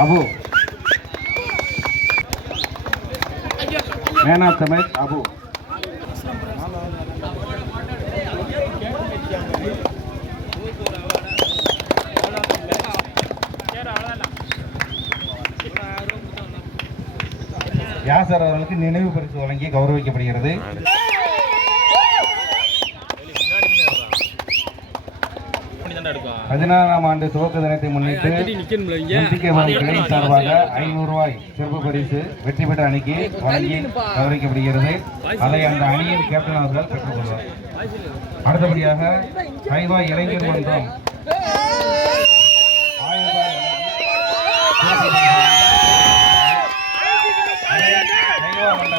Abu man of the match Abu Vyasar அவர்களுக்கு நினைவு பரிசு வழங்கி கௌரவிக்கப்படுகிறது. பதினாறாம் ஆண்டு துவக்க தினத்தை முன்னிட்டு எம்பிகே கிளை சார்பாக ஐநூறு ரூபாய் சிறப்பு பரிசு வெற்றி பெற்ற அணிக்கு வழங்கி கௌரவிக்கப்படுகிறது அதை அந்த அணியின் கேப்டன் அவர்கள் பெற்றுக்கொள்வார் அடுத்தபடியாக கைவா இளைஞர் மன்றம்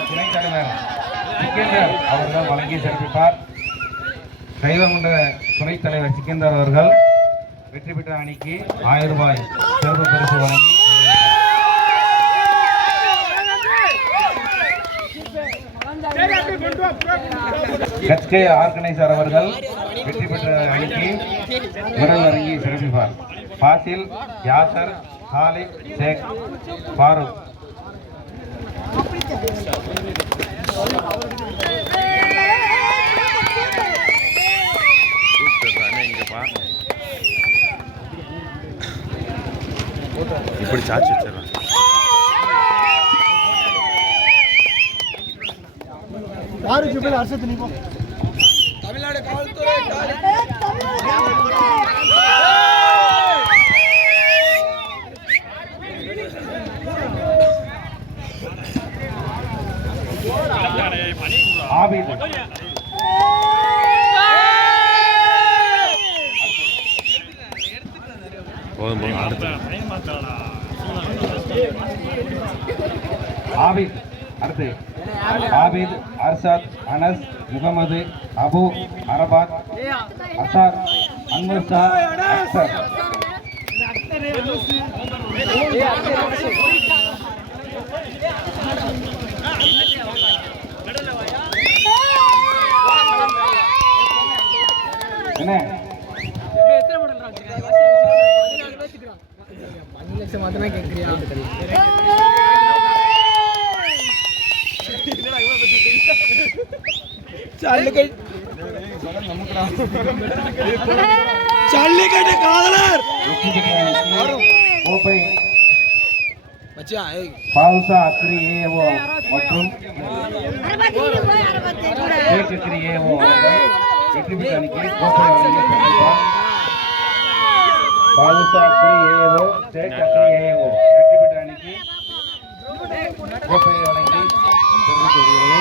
துணைத் தலைவர் அவர்கள் வழங்கி சிறப்பிப்பார் கைவா துணைத் தலைவர் சிக்கந்தர் அவர்கள் வெற்றி பெற்ற அணிக்கு ஆயிரம் ரூபாய் சிறப்பு பரிசு வழங்கி கட்கே ஆர்கனைசர் அவர்கள் வெற்றி பெற்ற அணிக்கு விருது வழங்கி சிறப்பிப்பார். பாசில் யாசர் ஹாலித் ஷேக் ஃபாரூக். யாருக்கு பேர் அரசத்து நிற்போம் ஆபித் போதும் போதும் அடுத்து ஆபித் அடுத்து ஆபித் அர்ஷாத் அனஸ் முகமது அபு அரபாத் அசாத் அன்வர் ஷா அக்சர். என்ன? அஞ்சு லட்சம் மாத்திரமே கேட்குறியா ஜல்லிக்கட்டு காதலர் வெற்றி பெற்ற அணிக்கு கோப்பை மச்சியா ஏய் பால்சா அக்ரி ஏஓ மற்றும் ஷேக் அக்ரி ஏஓ அவர்கள் வெற்றி பெற்ற அணிக்கு கோப்பை வழங்கி சிறப்பிப்பார். பால்சா agri AO Shaik agri AO வெற்றி பெற்ற அணிக்கு கோப்பையை வழங்கி தெரிவித்து வருகிறது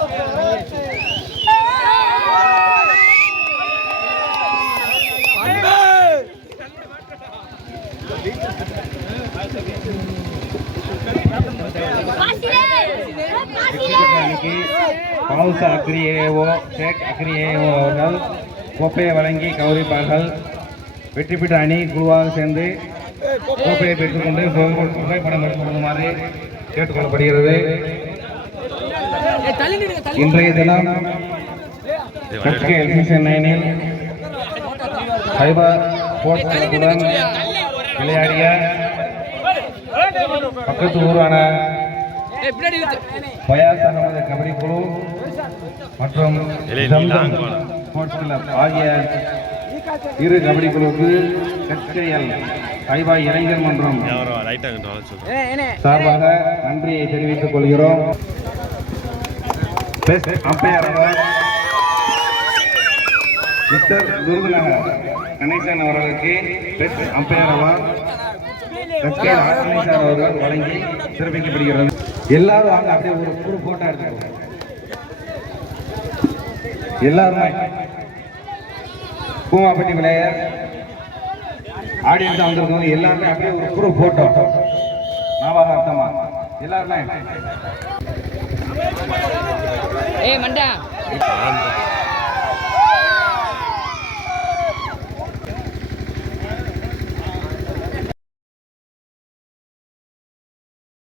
வெற்றி பெற்ற அணிக்கு agri AO Shaik agri AO அவர்கள் கோப்பையை வழங்கி கௌரவிப்பார்கள். வெற்றி பெற்ற அணி குழுவாக சேர்ந்து கோப்பையை பெற்றுக்கொண்டு புகைப்படம் எடுத்துக்கொள்ளுமாறு கேட்டுக்கொள்ளப்படுகிறது. இன்றைய தினம் கட்கே எல்பிசன் நைனில் சைபர் ஸ்போர்ட்ஸ் விளையாடிய பக்கத்து ஊரான பயாஸ் அகமது கபடி குழு மற்றும். ஸ்போர்ட்ஸ் கிளப் ஆகிய இரு கபடி குழுவுக்கு கட்கையல் ஐவா இளைஞர் மன்றம் சார்பாக நன்றியை தெரிவித்துக் கொள்கிறோம். பெஸ்ட் அம்பையர் அவர் மிஸ்டர் விருதுநகர் கணேசன் அவர்களுக்கு பெஸ்ட் அம்பையர் அவர் கட்கே ஆர்கனைசர் அவர்கள் வழங்கி சிறப்பிக்கப்படுகிறது. எல்லாரும் வாங்க அப்படியே ஒரு குழு போட்டோ எடுத்துக்கோங்க. எல்லாருமே. பூமாப்பட்டி விளையர் ஆடியன்ஸ் வந்திருக்கவங்க எல்லாருமே அப்படியே ஒரு குரூப் போட்டோ ஞாபகார்த்தமா. எல்லாருமே. ஏய் மண்டா.